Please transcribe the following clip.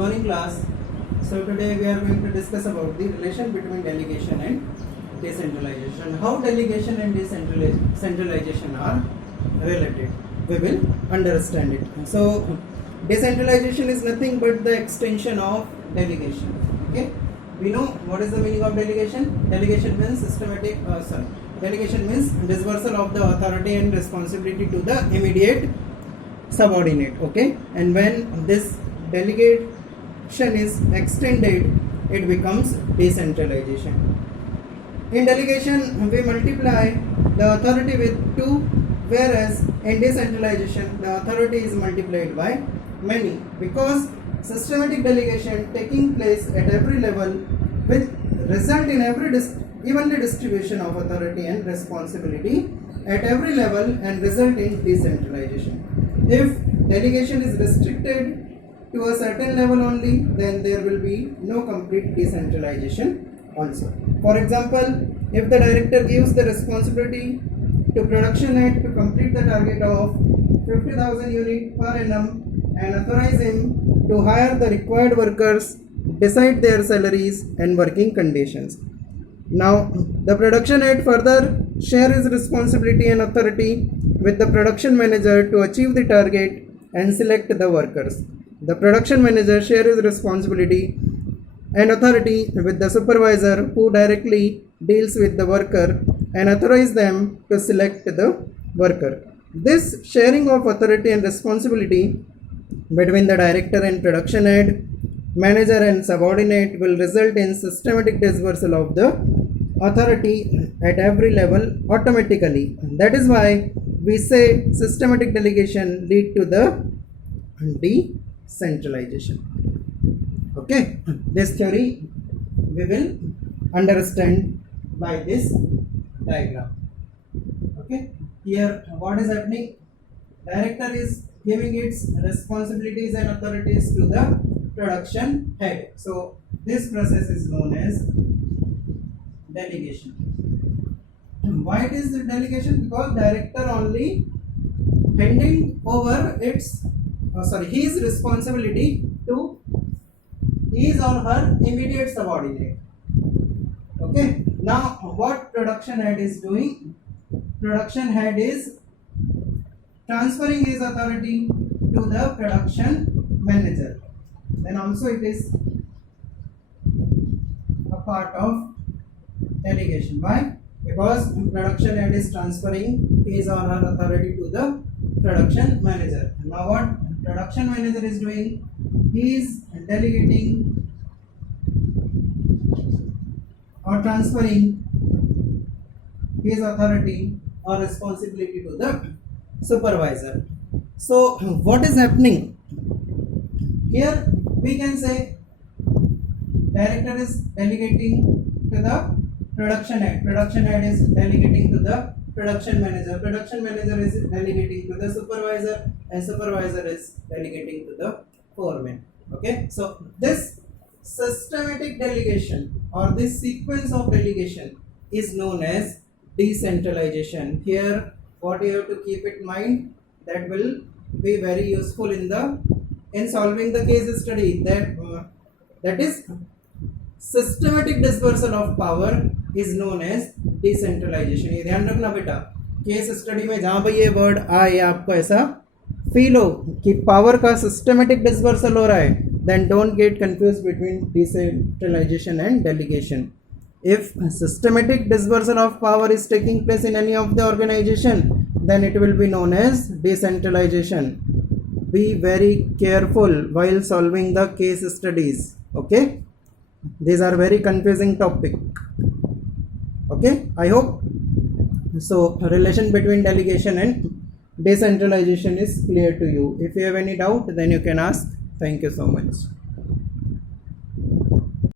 morning class. So today we are going to discuss about the relation between delegation and decentralization. How delegation and decentralization are related. We will understand it. So decentralization is nothing but the extension of delegation. Okay. We know what is the meaning of delegation. Delegation means Delegation means dispersal of the authority and responsibility to the immediate subordinate. Okay. And when this delegation is extended, it becomes decentralization. In delegation, we multiply the authority with 2, whereas in decentralization, the authority is multiplied by many, because systematic delegation taking place at every level will result in evenly distribution of authority and responsibility at every level and result in decentralization. If delegation is restricted to a certain level only, then there will be no complete decentralization also. For example, if the director gives the responsibility to production head to complete the target of 50,000 units per annum and authorize him to hire the required workers, decide their salaries and working conditions. Now, the production head further share his responsibility and authority with the production manager to achieve the target and select the workers. The production manager share his responsibility and authority with the supervisor, who directly deals with the worker and authorize them to select the worker. This sharing of authority and responsibility between the director and production head, manager and subordinate will result in systematic dispersal of the authority at every level automatically. That is why we say systematic delegation lead to the decentralization. Okay, this theory we will understand by this diagram. Okay, here what is happening? Director is giving its responsibilities and authorities to the production head. So this process is known as delegation. Why it is the delegation? Because director only handing over his responsibility to his or her immediate subordinate. Okay. Now what production head is doing? Production head is transferring his authority to the production manager. Then also it is a part of delegation. Why? Because production head is transferring his or her authority to the production manager. Now what production manager is doing? He is delegating or transferring his authority or responsibility to the supervisor. So what is happening here? We can say director is delegating to the production head is delegating to the production manager is delegating to the supervisor, and supervisor is delegating to the foreman. Okay, so this systematic delegation or this sequence of delegation is known as decentralization. Here what you have to keep in mind, that will be very useful in solving the case study, that is systematic dispersal of power is known as decentralization. ये ध्यान रखना बेटा, case study में जहां पर ये word आए आपको ऐसा फील हो कि पावर का सिस्टमेटिक डिस्पर्सल हो रहा है, then don't get confused between decentralization and delegation. If systematic dispersal of power is taking place in any of the organization, then it will be known as decentralization. Be very careful while solving the case studies. Okay, these are very confusing topic. Okay, I hope so. Relation between delegation and decentralization is clear to you. If you have any doubt, then you can ask. Thank you so much.